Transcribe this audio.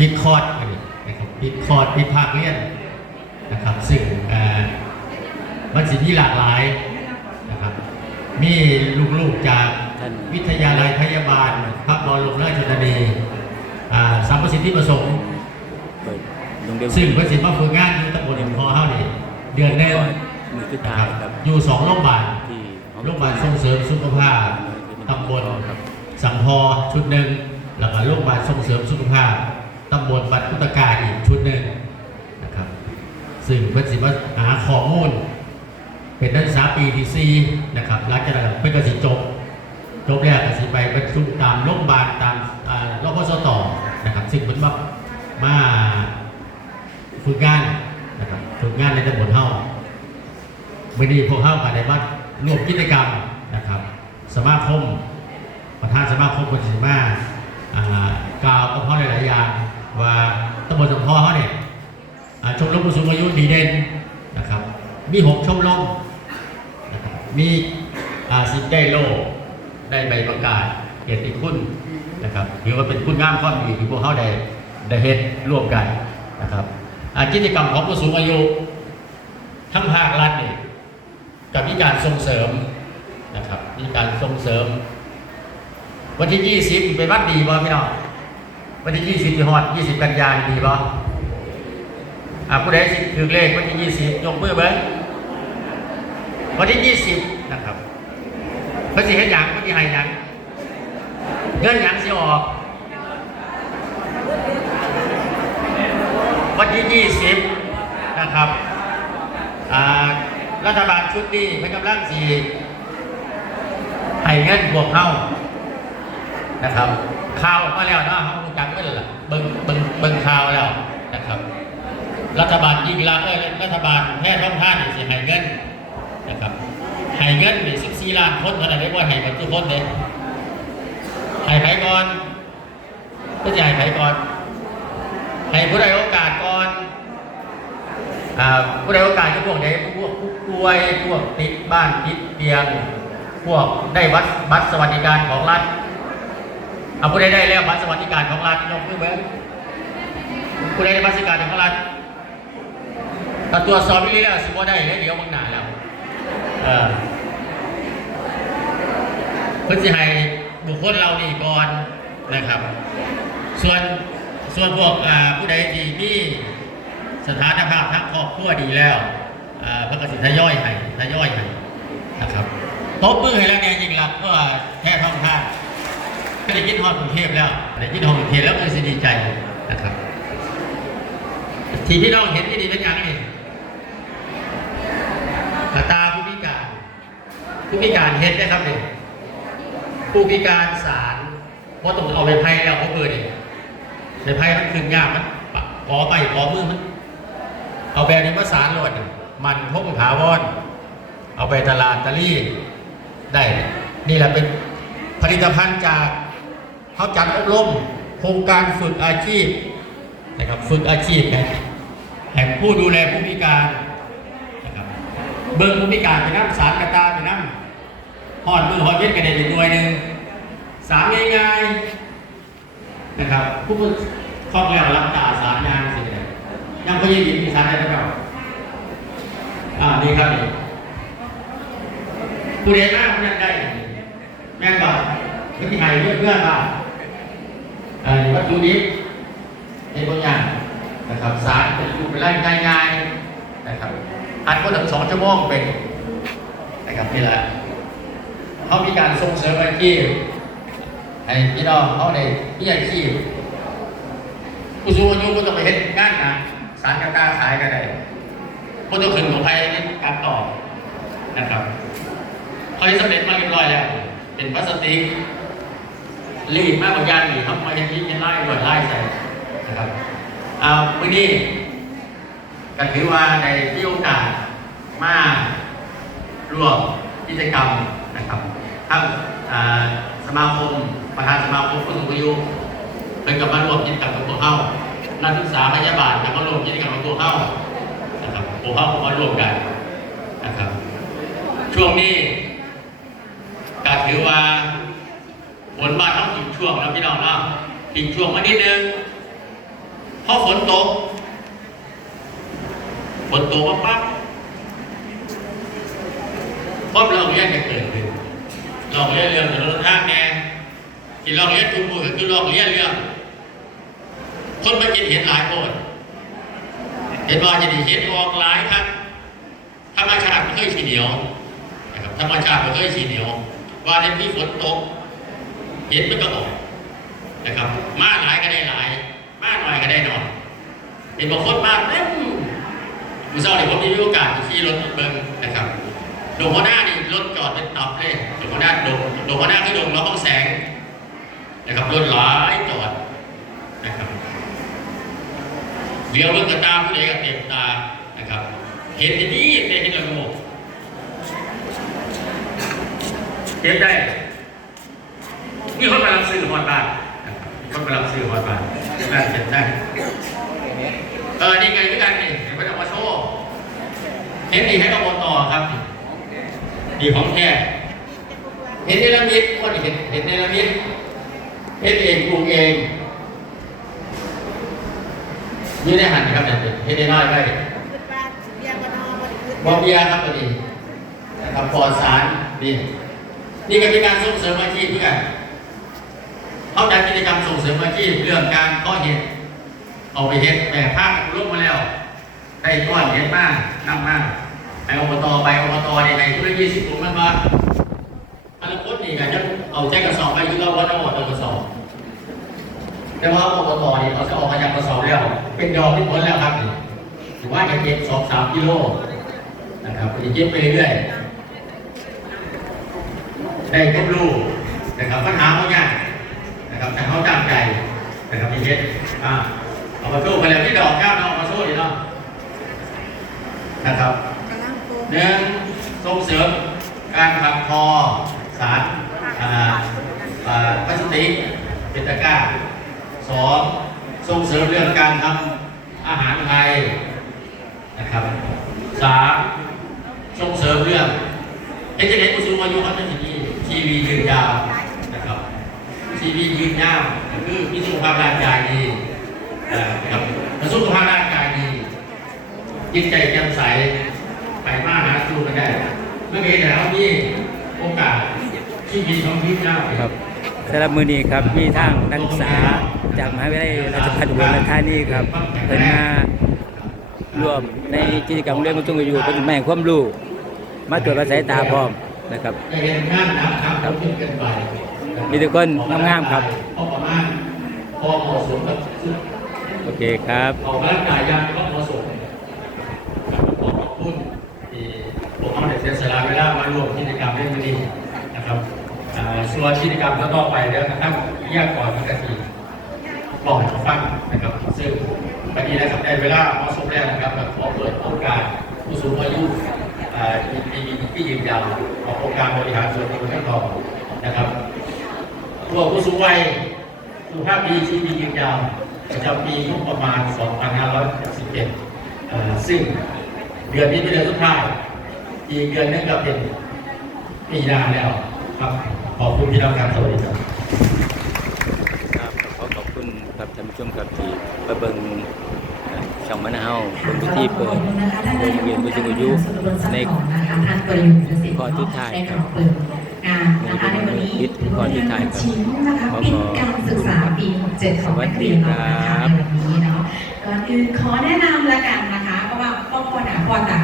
ปิดคอร์สอันนี้นะครับปิดคอร์สปิดภาคเรียนนะครับซึ่งเอ่อมันสิที่หลากหลายนะครับมีลูกๆจากท่านวิทยาลัยพยาบาลพระบรมราชชนนีอ่าสามประสิทธิประสงค์เปิดโรงเรียนซึ่งเพิ่นสิมาฝึกงานอยู่ตำบลหนองคอเฮานี่เดือนหนึงมือขึ้นนะท้าครัยบครับอยู่สองโรงพยาบาลที่โรงพยาบาลส่งเสริมสุขภาพตำบลครับสังพอชุดหนึ่งแล้วก็โรงพยาบาลส่งเสริมสุขภาพ ตำบลบัดพุตกาอีกชุดหนึ่งนะครับซึ่งเพิ่นสิมาหาข้อมูล เป็นนักศึกษาปีที่สี่นะครับหลังจากนั้นเพิ่นก็สิจบจบแล้วก็สิไปบรรจุตามโรงพยาบาลตามอ่ารพสตนะครับซึ่งเพิ่นมามาฝึกงานนะครับฝึกงานในตำบลเฮาวันนี้พวกเข้ากันในบ้านรวมกิจกรรมนะครับสมาคมประธานสมาคมคนสิมาอ่ากล่าวกับเขาหลายๆอย่าง ว่าตำบลสังพอเขาเนี่ยชมรมผู้สูงอายุดีเด่นนะครับ มีหกชมรมนะครับมีอาสิบได้โลได้ใบประกาศเกียรติคุณนะครับถือว่าเป็นคุณงามความดีที่พวกเขาได้ได้เฮ็ดร่วมกันนะครับกิจกรรมของผู้สูงอายุทั้งภาครัฐนี่ยกับมีการส่งเสริมนะครับมีการส่งเสริม วันที่ 20 เป็นวันดีบ่พี่น้อง วันที่20ที่ฮอด20กันยายนดีบ่อ่าผู้ใดสิถือเลขวันที่20ยกมือเบิ่งวันที่20นะครับพิ่นสิเฮ็ดหยังพิ่นสิให้หยังเงินหยังสิออกวันที่20นะครับอ่ารัฐบาลชุดนี้เพิ่นกำลังสีให้เงินพวกเฮานะครับข่าวมาแล้วเนาะ เบิ่งเบิ่งเบิ่งข่าวแล้วนะครับ รัฐบาลยิ่งรักเอ้ยรัฐบาลแพทย์ท้องท่านนี่สิให้เงินนะครับให้เงินนี่14ล้านคนเท่านั้นได้บ่ให้กับทุกคนเด้ให้ไผก่อนเพิ่นสิให้ไผก่อน ให้ผู้ใดโอกาสก่อนอ่าผู้ใดโอกาสก็พวกไหนพวกผู้ป่วยพวกติดบ้านติดเตียง พวกได้วัดบัตรสวัสดิการของรัฐ เอาผู้ใดได้แล้วบัตรสวัสดิการของรัฐยกมือเบิ้ผู้ใดได้บัตรสวัสดิการของรัฐถ้าตรวจสอบไม่ได้แล้วสิบ่ได้แล้วเดี๋ยวบางหนาแล้วเออเพื่อจะให้บุคคลเรานี่ก่อนนะครับ ส่วนส่วนพวกผู้ใดที่มีสถานภาพทางครอบครัวดีแล้วพระกสิทย่อยให้ทย่อยให้นะครับตบมือให้แล้วเนี่ยจริงหลักเพราะว่าแค่ท่องท่า ได้ยินฮอดกรุงเทพแล้วได้ยินฮอดกรุงเทพแล้วก็จะดีใจนะครับ ที่พี่น้องเห็นที่นี่เป็นอย่างนี้ตาผู้พิการผู้พิการเห็นได้ครับเนี่ยผู้พิการสารเพราะต้องเอาไปไพ่แล้วเขาเปิดเองในไพ่มันขึ้นยากมันขอไปขอมือมันเอาแบบนี้มาสารโหลดมันพงถาวรเอาไปตลาดตะลี่ได้ นี่แหละเป็นผลิตภัณฑ์จาก เขาจัดอบรมโครงการฝึกอาชีพนะครับฝึกอาชีพนะแห่งผู้ดูแลผู้พิการนะครับเบิ้งผู้พิการไปน้ำสารกระตาไปน้ำหอดมือหอดเวทกันได้อีกหน่วยหนึ่งสามง่ายๆนะครับผู้ฝึกคล่องแล้วรับตาสามยางสิเนี่ยยังก็ยังยิบมีสารได้หรือเปล่าอ่านี่ครับนี่ผู้เรียนมากผู้นั้นได้แม่งบอกวิธีไทยเพื่อนเพื่อนบ้างอ่า วัตถุดิบในบางอย่างนะครับสารเป็นอยู่เป็นไร่ง่ายๆนะครับอัดก็ถึงสองชั่วโมงเป็นนะครับนี่แหละเขามีการส่งเสริมอาชีพให้พี่น้องเขาในมีอาชีพผู้สูงอายุก็ต้องไปเห็นงานนะสารกากาขายกันได้ก็ต้องขึ้นของใครนี่การต่อนะครับเขาได้สำเร็จมาเรียบร้อยแล้วเป็นพลาสติก รีดมากกว่ายางอีกครับมาเห็นยิ้มเห็นไล่รอยไล่ใส่นะครับเอาวันนี้ก็ถือว่าในที่โอกาสมาร่วมกิจกรรมนะครับทั้งอ่าสมาคมประธานสมาคมผู้สูงอายุเป็นกับมารวมกิจกรรมกับพวกเขานักศึกษาพยาบาลกับมารวมกิจกรรมกับพวกเขานะครับพวกเขามารวมกันนะครับ ช่วงนี้ก็ถือว่า ฝนบ้งช่วงแล้วพี่น้องเนาะอีกช่วงมานิดนึงพอฝนตกฝนตกปั๊บพบเราเรียนจะเกิดขึ้นเราเรียนเรื่องถนนทางแน่ที่เราเรียนทุกมือคือเราเรียนเรื่อง คนมากินเห็นหลายคนเห็นว่าจะด้เห็นออกหลายครับธรรมชาติไม่เคยสีเหนียวนะครับธรรมชาติไม่เคยสีเหนียว ว่าในที่ฝนตกเห็นมันก็ออก นะครับ มาหลายก็ได้หลาย มาหน่อยก็ได้หน่อยเห็นบางคนมาเต็มมือเช้าเนี่ยผมมีโอกาสขี่รถเบิ้งนะครับดงหัวหน้านี่รถจอดเป็นตับเลยดงหัวหน้าดงดงหัวหน้าคือดงเราต้องแสงนะครับรถหลายจอดนะครับเลี้ยวรถกระตาผู้ใดก็เต็มตานะครับ เห็นที่นี่เป็นที่ระบบเห็นได้มีคนกำลังซื้อหอดบ้าน กำลังซื้อหอดบ้านได้เห็นได้เออ นี่ไงด้วยกันนี่เห็นพระธรรมโชว์เห็นดีให้กบต่อครับดีของแท้เห็นเนรมิตคนเห็นเห็นเนรมิตเห็นเองปรุงเองนี่ได้หันนะครับเนี่ยเห็นได้น้อยไปบอเบียครับตัวนี้นะครับปลอดสารนี่นี่ก็เป็นการส่งเสริมอาชีพเพื่อ เขาจัดกิจกรรมส่งเสริมอาชีพเรื่องการเพาะเห็ดเอาไปเห็ดแบบภาคลงมาแล้ว ได้ก้อนเห็ดมากนำมากไปอบตไปอบตในในธุรกิจสิบกลุ่มมันมาอนาคตนี่ก็จะเอาแจ้กระสอบไปยึดเราวัดเอาหมดกระสอบแต่ว่าอบตนี่เขาจะออกมาจากกระสอบแล้วเป็นดอกที่ผลแล้วครับถือว่าจะเก็บสองสามกิโลนะครับจะเก็บไปเรื่อยๆได้ครบลูกนะครับปัญหาเขายากนะครับ แต่เขาตั้งใจนะครับพี่เช็ดอ่าเอามาสู้กันแล้วที่ดอกแก้วเนาะเอามาสู้ดีเนาะนะครับหนึ่งส่งเสริมการขับคอสารอ่าอ่าพลาสติกเป็นตะกร้าสองส่งเสริมเรื่องการทำอาหารไทยนะครับสามส่งเสริมเรื่องเอ็นเจเน็ตผู้สูงอายุเขาจะมีทีวียืนยาวนะครับ ทีวียืนยาวก็คือมีสุขภาพร่างกายดีเอ่อครับถ้าสุขภาพร่างกายดีจิตใจแจ่มใสไปมาหาสู่กันได้เมื่อกี้แล้วมีโอกาสชีวิตของพี่เจ้าครับสำหรับมือนี้ครับมีทางนักศึกษาจากมหาวิทยาลัยราชภัฏอุบลราชธานีครับเป็นมาร่วมในกิจกรรมเรื่องผู้สูงอายุเป็นแม่ความรู้มาตรวจวัดสายตาพร้อมนะครับ ได้เห็นงานนะครับครับขึ้นกันไปมีแต่คนงามๆครับพอประมาพอเหมาะสมกับโอเคครับออกกำลังกายยามก็เหมาะสมขอขอบคุณที่พวกเขาได้เสียสละเวลามาร่วมกิจกรรมในวันนี้นะครับส่วนกิจกรรมต่อไปแล้วนะครับแยกก่อนปกติบอกให้ฟังนะครับซึ่งวันนี้นะครับได้เวลาเหมาะสมแล้วนะครับขอเปิดโอกาสผู้สูงอายุอ่มีที่ยืนยาวขององค์การบริหารส่วนตำบลท่านทองนะครับ พวกผู้สูงวัยสุขภาพดีชีวิตยืนยาวประจำปีงบประมาณ 2567เอ่อซึ่งเดือนนี้เป็นเดือนสุดท้ายอีกเดือนนึงก็เป็นปีหน้าแล้วครับขอบคุณพี่น้องครับสวัสดีครับครับขอขอบคุณครับท่านผู้ชมครับที่มาเบิ่งเอ่อช่องมะนาวเบิ่งพิธีเปิดโรงเรียนผู้สูงอายุในท่านประยุทธ์เกษตรข้อที่ถ่ายครับ การนะคะในวันนี้ถือว่าเป็นานชิ้นนะคะปิดการศึกษาปี 67 ของนักเรียนเรานะคะในวันนี้เนาะก็คือขอแนะนำละกันนะคะเพราะว่าป้องปอดาปอดา